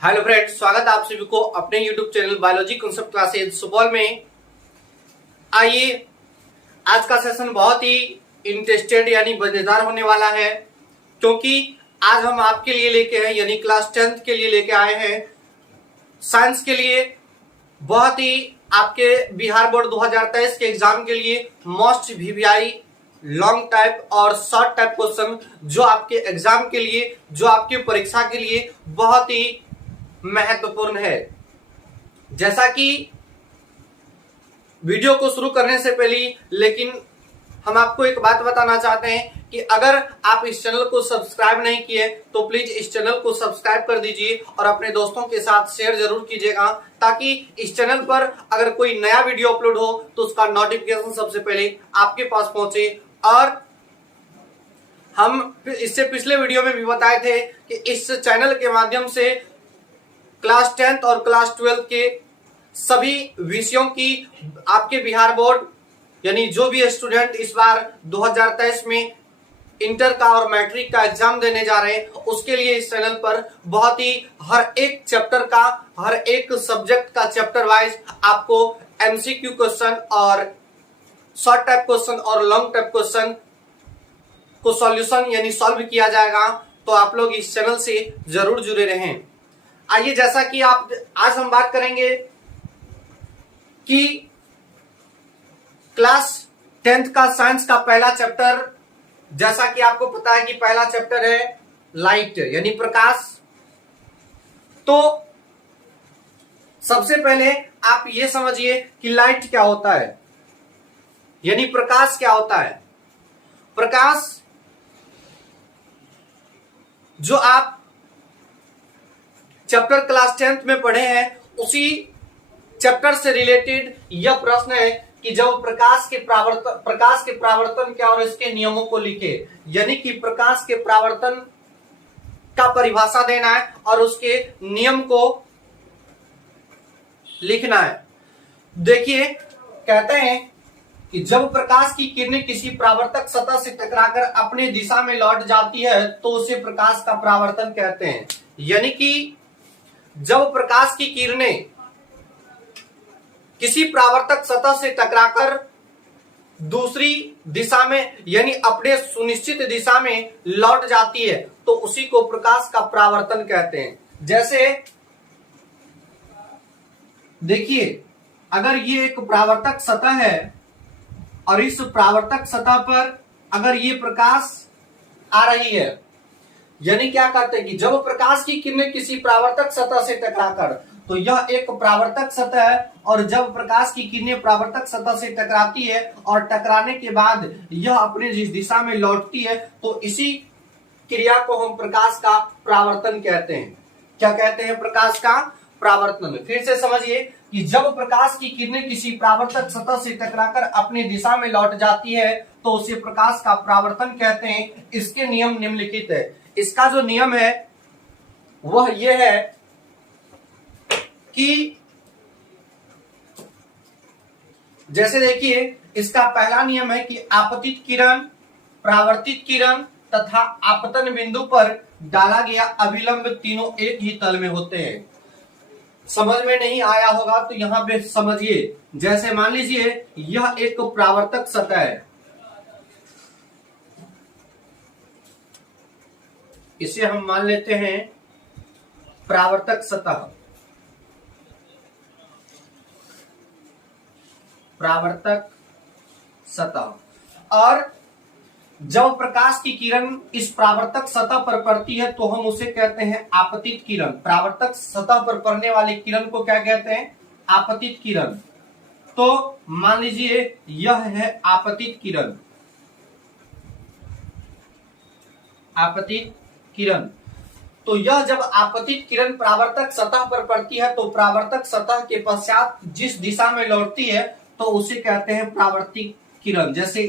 Hello friends, स्वागत है आप सभी को अपने YouTube channel biology concept classes Supaul में। आइए, आज का सेशन बहुत ही इंटरेस्टेड यानी मजेदार होने वाला है, क्योंकि आज हम आपके लिए लेके हैं यानी क्लास 10th के लिए लेके आए हैं साइंस के लिए बहुत ही आपके बिहार बोर्ड 2023 के एग्जाम के लिए मोस्ट वीवीआई लॉन्ग टाइप और शॉर्ट टाइप क्वेश्चन जो आपके एग्जाम के लिए, जो आपकी परीक्षा के लिए बहुत ही महत्वपूर्ण है। जैसा कि वीडियो को शुरू करने से पहले लेकिन हम आपको एक बात बताना चाहते हैं कि अगर आप इस चैनल को सब्सक्राइब नहीं किए तो प्लीज इस चैनल को सब्सक्राइब कर दीजिए और अपने दोस्तों के साथ शेयर जरूर कीजिएगा, ताकि इस चैनल पर अगर कोई नया वीडियो अपलोड हो तो उसका नोटिफिकेशन सबसे पहले आपके पास पहुंचे। और हम इससे पिछले वीडियो में भी बताए थे कि इस चैनल के माध्यम से क्लास 10th और क्लास 12th के सभी विषयों की आपके बिहार बोर्ड यानी जो भी स्टूडेंट इस बार 2023 में इंटर का और मैट्रिक का एग्जाम देने जा रहे हैं उसके लिए इस चैनल पर बहुत ही हर एक चैप्टर का, हर एक सब्जेक्ट का चैप्टर वाइज आपको एमसीक्यू क्वेश्चन और शॉर्ट टाइप क्वेश्चन और लॉन्ग टाइप क्वेश्चन को सॉल्यूशन यानी सॉल्व किया जाएगा। तो आप लोग इस चैनल से जरूर जुड़े रहें। आइए, जैसा कि आज हम बात करेंगे कि क्लास 10th का साइंस का पहला चैप्टर, जैसा कि आपको पता है कि पहला चैप्टर है लाइट यानी प्रकाश। तो सबसे पहले आप ये समझिए कि लाइट क्या होता है यानी प्रकाश क्या होता है। प्रकाश जो आप चैप्टर क्लास 10th में पढ़े हैं उसी चैप्टर से रिलेटेड यह प्रश्न है कि जब प्रकाश के प्रावर्तन क्या और इसके नियमों को लिखे, यानी कि प्रकाश के प्रावर्तन का परिभाषा देना है और उसके नियम को लिखना है। देखिए, कहते हैं कि जब प्रकाश की किरणें किसी परावर्तक सतह से टकराकर अपनी दिशा में लौट जाती है तो उसे प्रकाश का परावर्तन कहते हैं। यानी कि जब प्रकाश की किरणें किसी परावर्तक सतह से टकराकर दूसरी दिशा में यानी अपने सुनिश्चित दिशा में लौट जाती है तो उसी को प्रकाश का परावर्तन कहते हैं। जैसे देखिए, अगर ये एक परावर्तक सतह है और इस परावर्तक सतह पर अगर ये प्रकाश आ रही है, यानी क्या कहते हैं कि जब प्रकाश की किरणें किसी परावर्तक सतह से टकराकर, तो यह एक परावर्तक सतह है और जब प्रकाश की किरणें परावर्तक सतह से टकराती है और टकराने के बाद यह अपनी जिस दिशा में लौटती है तो इसी क्रिया को हम प्रकाश का परावर्तन कहते हैं। क्या कहते हैं? प्रकाश का परावर्तन। फिर से समझिए कि जब प्रकाश की किरणें किसी परावर्तक सतह से टकराकर अपनी दिशा में लौट जाती है तो उसे प्रकाश का परावर्तन कहते हैं। इसके नियम निम्नलिखित है। इसका जो नियम है वह यह है कि जैसे देखिए, इसका पहला नियम है कि आपतित किरण, परावर्तित किरण तथा आपतन बिंदु पर डाला गया अभिलंब तीनों एक ही तल में होते हैं। समझ में नहीं आया होगा तो यहां पे समझिए। जैसे मान लीजिए यह एक परावर्तक सतह है, इसे हम मान लेते हैं परावर्तक सतह। परावर्तक सतह, और जब प्रकाश की किरण इस परावर्तक सतह पर पड़ती है तो हम उसे कहते हैं आपतित किरण। परावर्तक सतह पर पड़ने वाली किरण को क्या कहते हैं? आपतित किरण। तो मान लीजिए यह है आपतित किरण। आपतित किरण, तो यह जब आपतित किरण परावर्तक सतह पर पड़ती है तो परावर्तक सतह के पश्चात जिस दिशा में लौटती है तो उसे कहते हैं परावर्तित किरण। जैसे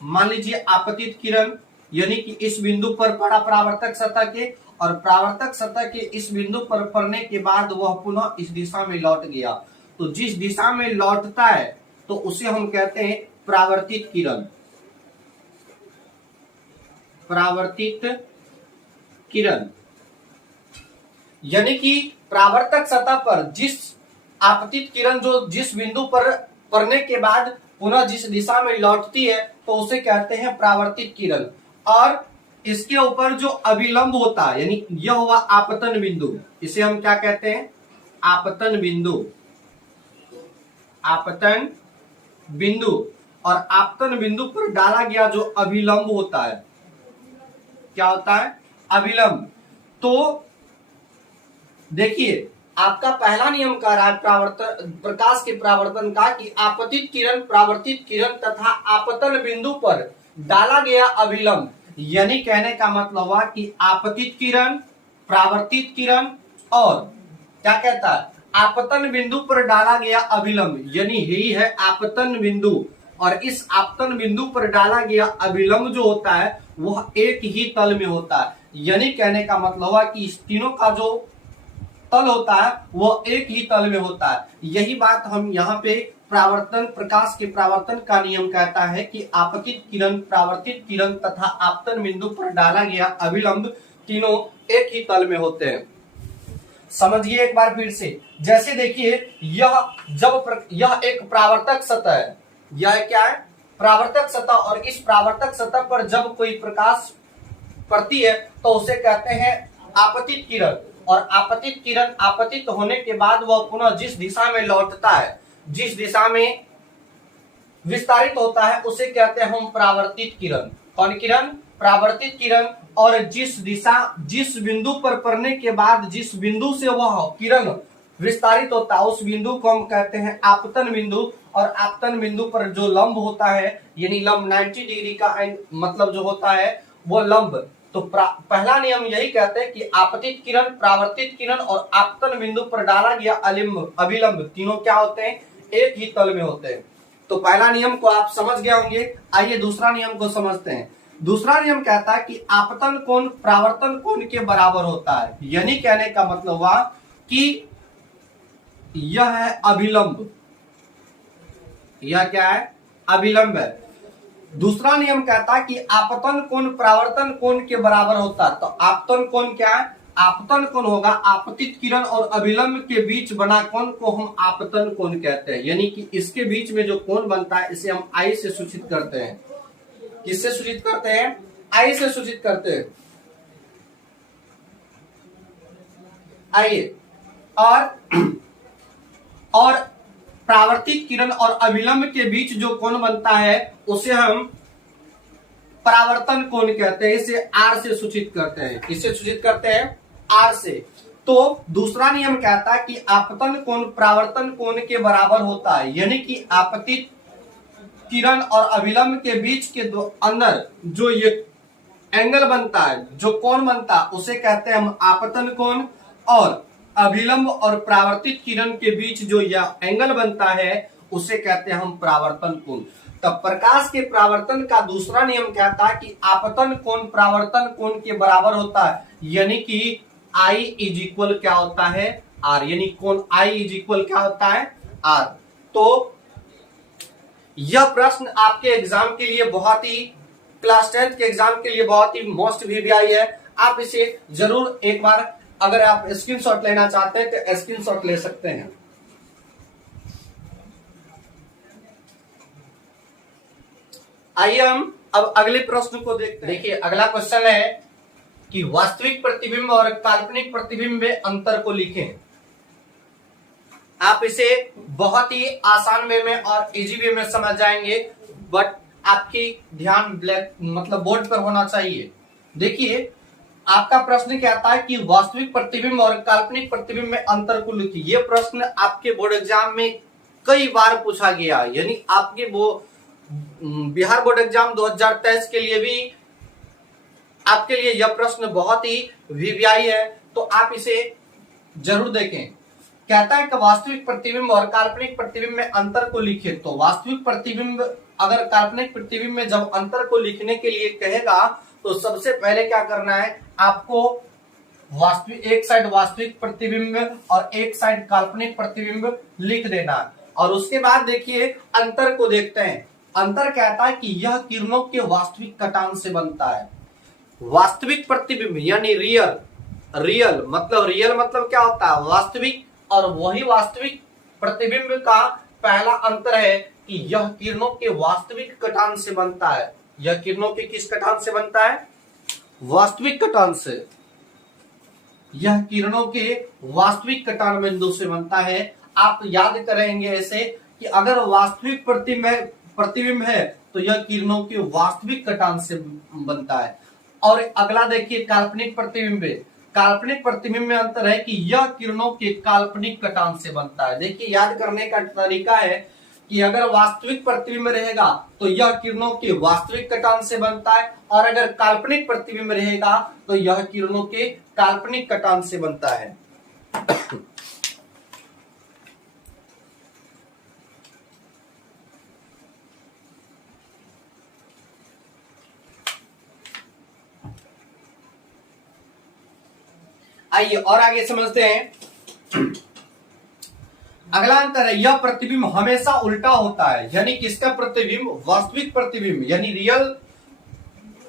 मान लीजिए आपतित किरण यानी कि इस बिंदु पर पड़ा परावर्तक सतह के, और परावर्तक सतह के इस बिंदु पर पड़ने के बाद वह पुनः इस दिशा में लौट गया, तो जिस दिशा में लौटता है तो उसे हम कहते हैं परावर्तित किरण। परावर्तित किरण। यानी कि परावर्तक सतह पर जिस आपतित किरण जो जिस बिंदु पर पड़ने के बाद पुनः जिस दिशा में लौटती है तो उसे कहते हैं परावर्तित किरण। और इसके ऊपर जो अभिलंब होता है, यानी यह हुआ आपतन बिंदु, इसे हम क्या कहते हैं? आपतन बिंदु। आपतन बिंदु। और आपतन बिंदु पर डाला गया जो अभिलंब होता है, क्या होता है? अभिलंब। तो देखिए आपका पहला नियम कह रहा है प्रकाश के परावर्तन का कि आपतित किरण, परावर्तित किरण तथा आपतन बिंदु पर डाला गया अभिलंब, यानी कहने का मतलब हुआ कि आपतित किरण, परावर्तित किरण और क्या कहता है? आपतन बिंदु पर डाला गया अभिलंब, यानी यही है आपतन बिंदु। और इस आपतन बिंदु पर डाला गया अभिलंब जो होता है वह एक ही तल में होता है, यानी कहने का मतलब हुआ कि इस तीनों का जो तल होता है वो एक ही तल में होता है। यही बात हम यहाँ पे परावर्तन, प्रकाश के परावर्तन का नियम कहता है कि आपतित किरण, परावर्तित किरण तथा आपतन बिंदु पर डाला गया अभिलंब तीनों एक ही तल में होते हैं। समझिए एक बार फिर से। जैसे देखिए यह एक परावर्तक सतह है, यह क्या है? परावर्तक सतह। और इस परावर्तक सतह पर जब कोई प्रकाश पड़ती है तो उसे कहते हैं आपतित किरण। और आपतित किरण आपतित होने के बाद वह पुनः जिस दिशा में लौटता है, जिस दिशा में विस्तारित होता है उसे कहते हैं हम परावर्तित किरण। कौन किरण? परावर्तित किरण। और जिस बिंदु पर पड़ने के बाद जिस बिंदु से वह किरण विस्तारित होता है उस बिंदु को हम कहते हैं आपतन बिंदु। और आपतन बिंदु पर जो लंब होता है, यानी लंब 90 डिग्री का मतलब जो होता है वो लंब। तो पहला नियम यही कहते हैं कि आपतित किरण, परावर्तित किरण और आपतन बिंदु पर डाला गया अभिलंब तीनों क्या होते हैं? एक ही तल में होते हैं। तो पहला नियम को आप समझ गए होंगे। आइए दूसरा नियम को समझते हैं। दूसरा नियम कहता है कि आपतन कोण परावर्तन कोण के बराबर होता है, यानी कहने का मतलब हुआ कि यह है अभिलंब। यह क्या है? अभिलंब है। दूसरा नियम कहता है कि आपतन कोण परावर्तन कोण के बराबर होता है। तो आपतन कोण क्या है? आपतन कोण होगा आपतित किरण और अभिलंब के बीच बना कोण को हम आपतन कोण कहते हैं, यानी कि इसके बीच में जो कोण बनता है इसे हम आई से सूचित करते हैं। किससे सूचित करते हैं? आई से सूचित करते हैं। आइए और परावर्तित किरण और अभिलंब के बीच जो कोण बनता है उसे हम परावर्तन कोण कहते हैं। इसे आर से सूचित करते हैं। किससे सूचित करते हैं? आर से। तो दूसरा नियम कहता है कि आपतन कोण परावर्तन कोण के बराबर होता है, यानी कि आपतित किरण और अभिलंब के बीच के अंदर जो ये एंगल बनता है, जो कोण बनता है उसे कहते हैं हम आपतन कोण। और अभिलंब और परावर्तित किरण के बीच जो यह एंगल बनता है उसे कहते हैं हम परावर्तन कोण। तब प्रकाश के परावर्तन का दूसरा नियम कहता है कि आपतन कोण परावर्तन कोण के बराबर होता है, यानी कि I इज इक्वल क्या होता है? R, यानी कोण I इज इक्वल क्या होता है? R। तो यह प्रश्न आपके एग्जाम के लिए बहुत ही, क्लास 10th के एग्जाम के लिए बहुत ही मोस्ट वीवीआई है। आप इसे जरूर एक बार, अगर आप स्क्रीनशॉट लेना चाहते हैं तो स्क्रीनशॉट ले सकते हैं। आइए हम अब अगले प्रश्न को देखते हैं। देखिए अगला क्वेश्चन है कि वास्तविक प्रतिबिंब और काल्पनिक प्रतिबिंब में अंतर को लिखें। आप इसे बहुत ही आसान वे में और इजी वे में समझ जाएंगे, बट आपकी ध्यान ब्लैक मतलब बोर्ड पर होना चाहिए। देखिए आपका प्रश्न क्या आता है कि वास्तविक प्रतिबिंब और काल्पनिक प्रतिबिंब में अंतर को लिखिए। यह प्रश्न आपके बोर्ड एग्जाम में कई बार पूछा गया, यानी आपके वो बिहार बोर्ड एग्जाम 2023 के लिए भी आपके लिए यह प्रश्न बहुत ही वीवीआई है, तो आप इसे जरूर देखें। कहता है कि वास्तविक प्रतिबिंब और काल्पनिक प्रतिबिंब में अंतर को लिखें। तो वास्तविक प्रतिबिंब अगर काल्पनिक प्रतिबिंब में जब अंतर को लिखने के लिए कहेगा तो सबसे पहले क्या करना है, आपको वास्तविक एक साइड वास्तविक प्रतिबिंब और एक साइड काल्पनिक प्रतिबिंब लिख देना। और उसके बाद देखिए अंतर को देखते हैं। अंतर कहता है कि यह किरणों के वास्तविक कटान से बनता है। वास्तविक प्रतिबिंब यानी रियल रियल मतलब क्या होता है, वास्तविक। और वही वास्तविक प्रतिबिंब का पहला अंतर है कि यह किरणों के वास्तविक कटान से बनता है। यह किरणों के किस कटान से बनता है, वास्तविक कटान से। यह किरणों के वास्तविक कटान बिंदु से बनता है। आप याद करेंगे ऐसे कि अगर वास्तविक प्रतिबिंब है तो यह किरणों के वास्तविक कटान से बनता है। और अगला देखिए काल्पनिक प्रतिबिंब। काल्पनिक प्रतिबिंब में अंतर है कि यह किरणों के काल्पनिक कटान से बनता है। देखिए याद करने का तरीका है कि अगर वास्तविक प्रतिबिंब रहेगा तो यह किरणों के वास्तविक कटान से बनता है, और अगर काल्पनिक प्रतिबिंब रहेगा तो यह किरणों के काल्पनिक कटान से बनता है। आइए और आगे समझते हैं। अगला अंतर है, यह प्रतिबिंब हमेशा उल्टा होता है। यानी किसका प्रतिबिंब, वास्तविक प्रतिबिंब, यानी रियल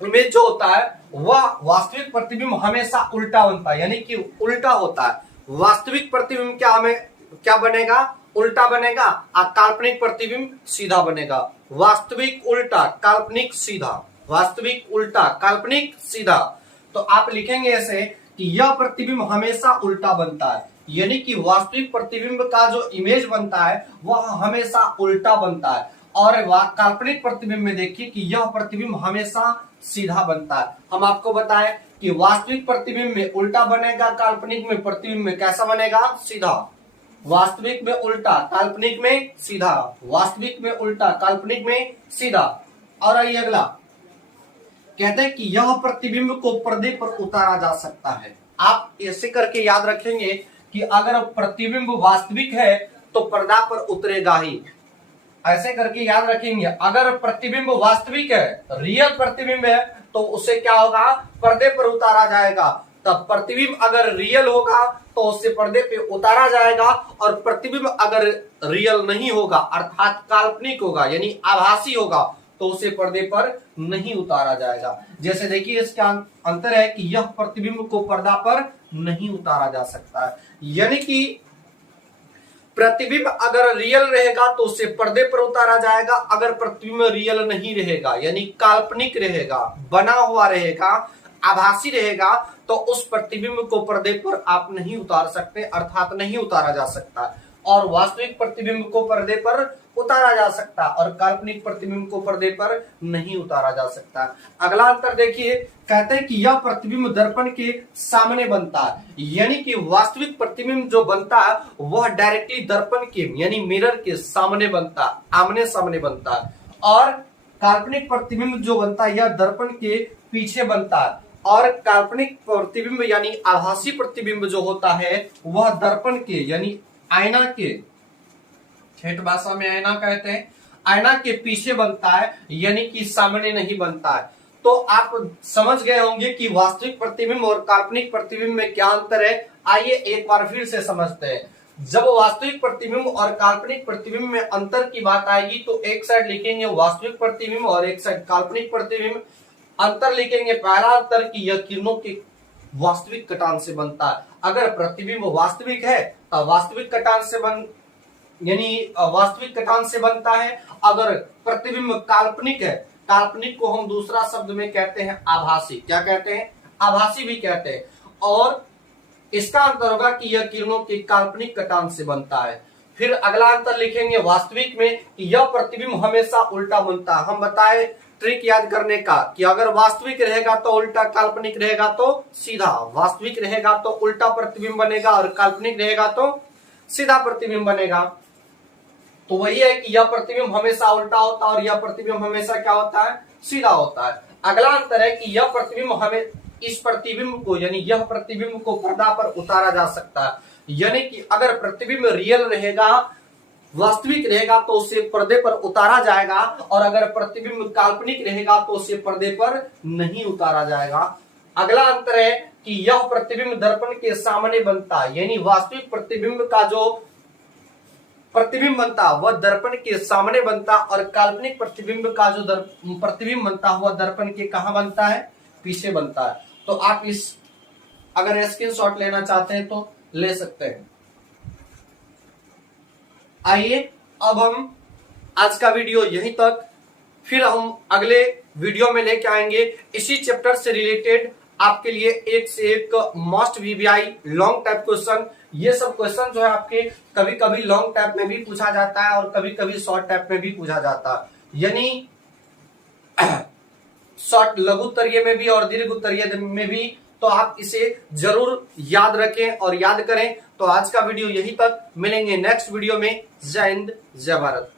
इमेज जो होता है वह वास्तविक प्रतिबिंब हमेशा उल्टा बनता है, यानी कि उल्टा होता है। वास्तविक प्रतिबिंब क्या बनेगा, उल्टा बनेगा, और काल्पनिक प्रतिबिंब सीधा बनेगा। वास्तविक उल्टा, काल्पनिक सीधा, वास्तविक उल्टा, काल्पनिक सीधा। तो आप लिखेंगे ऐसे कि यह प्रतिबिंब हमेशा उल्टा बनता है, यानी कि वास्तविक प्रतिबिंब का जो इमेज बनता है वह हमेशा उल्टा बनता है। और काल्पनिक प्रतिबिंब में देखिए कि यह प्रतिबिंब हमेशा सीधा बनता है। हम आपको बताएं कि वास्तविक प्रतिबिंब में उल्टा बनेगा, काल्पनिक में प्रतिबिंब में कैसा बनेगा, सीधा। वास्तविक में उल्टा, काल्पनिक में सीधा, वास्तविक में उल्टा, काल्पनिक में सीधा। और आइए अगला, कहते हैं कि यह प्रतिबिंब को पर्दे पर उतारा जा सकता है। आप ऐसे करके याद रखेंगे कि अगर प्रतिबिंब वास्तविक है तो पर्दा पर उतरेगा ही। ऐसे करके याद रखेंगे, अगर प्रतिबिंब वास्तविक है, रियल प्रतिबिंब है, तो उसे क्या होगा, पर्दे पर उतारा जाएगा। तब प्रतिबिंब अगर रियल होगा तो उसे पर्दे पे उतारा जाएगा, और प्रतिबिंब अगर रियल नहीं होगा अर्थात काल्पनिक होगा यानी आभासी होगा तो उसे पर्दे पर नहीं उतारा जाएगा। जैसे देखिए इसका अंतर है कि यह प्रतिबिंब को पर्दा पर नहीं उतारा जा सकता है, यानी कि प्रतिबिंब अगर रियल रहेगा तो उसे पर्दे पर उतारा जाएगा। अगर प्रतिबिंब रियल नहीं रहेगा यानी काल्पनिक रहेगा, बना हुआ रहेगा, आभासी रहेगा, तो उस प्रतिबिंब को पर्दे पर आप नहीं उतार सकते, अर्थात नहीं उतारा जा सकता। और वास्तविक प्रतिबिंब को पर्दे पर उतारा जा सकता और काल्पनिक प्रतिबिंब को पर्दे पर नहीं उतारा जा सकता। अगला अंतर देखिए, कहते हैं कि यह प्रतिबिंब दर्पण के सामने बनता है, यानी कि वास्तविक प्रतिबिंब जो बनता है वह डायरेक्टली दर्पण के यानी मिरर के सामने बनता है, आमने सामने बनता है। और काल्पनिक प्रतिबिंब जो बनता है यह दर्पण के पीछे बनता है। और काल्पनिक प्रतिबिंब यानी आभासी प्रतिबिंब जो होता है वह दर्पण के यानी आईना के, ठेठ भाषा में आईना कहते हैं, आईना के पीछे बनता है, यानी कि सामने नहीं बनता है। तो आप समझ गए होंगे कि वास्तविक प्रतिबिंब और काल्पनिक प्रतिबिंब में क्या अंतर है। आइए एक बार फिर से समझते हैं। जब वास्तविक प्रतिबिंब और काल्पनिक प्रतिबिंब में अंतर की बात आएगी तो एक साइड लिखेंगे वास्तविक प्रतिबिंब और एक साइड काल्पनिक प्रतिबिंब। अंतर लिखेंगे, पहला अंतर कि यह किरणों के वास्तविक कटान से बनता है। अगर प्रतिबिंब वास्तविक है तो वास्तविक कटान से वास्तविक कटान से बनता है। अगर प्रतिबिंब काल्पनिक है, काल्पनिक को हम दूसरा शब्द में कहते हैं आभासी। क्या कहते हैं, आभासी भी कहते हैं। और इसका अंतर होगा कि यह किरणों के काल्पनिक कटान से बनता है। फिर अगला अंतर लिखेंगे वास्तविक में कि यह प्रतिबिंब हमेशा उल्टा बनता है। हम बताए ट्रिक याद करने का कि अगर वास्तविक रहेगा तो उल्टा, काल्पनिक रहेगा तो सीधा। वास्तविक रहेगा तो उल्टा प्रतिबिंब बनेगा और काल्पनिक रहेगा तो सीधा प्रतिबिंब बनेगा। तो वही है कि यह प्रतिबिंब हमेशा उल्टा होता है और यह प्रतिबिंब हमेशा क्या होता है, सीधा होता है। अगला अंतर है कि यह प्रतिबिंब हमें इस प्रतिबिंब को यानी यह प्रतिबिंब को पर्दा पर उतारा जा सकता है, यानी कि अगर प्रतिबिंब रियल रहेगा, वास्तविक रहेगा तो उसे पर्दे पर उतारा जाएगा, और अगर प्रतिबिंब काल्पनिक रहेगा तो उसे पर्दे पर नहीं उतारा जाएगा। अगला अंतर है कि यह प्रतिबिंब दर्पण के सामने बनता है, यानी वास्तविक प्रतिबिंब का जो प्रतिबिंब बनता वह दर्पण के सामने बनता, और काल्पनिक प्रतिबिंब का जो प्रतिबिंब बनता वह दर्पण के कहां बनता है, पीछे बनता है। तो आप इस अगर स्क्रीनशॉट लेना चाहते हैं तो ले सकते हैं। आइए अब हम आज का वीडियो यहीं तक, फिर हम अगले वीडियो में लेके आएंगे इसी चैप्टर से रिलेटेड आपके लिए एक से एक most VVI long type question. ये सब क्वेश्चन जो है आपके कभी कभी लॉन्ग टाइप में भी पूछा जाता है और कभी कभी शॉर्ट टाइप में भी पूछा जाता है, यानी शॉर्ट लघु उत्तरीय में भी और दीर्घ उत्तरीय में भी। तो आप इसे जरूर याद रखें और याद करें। तो आज का वीडियो यहीं तक, मिलेंगे नेक्स्ट वीडियो में। जय हिंद, जय भारत।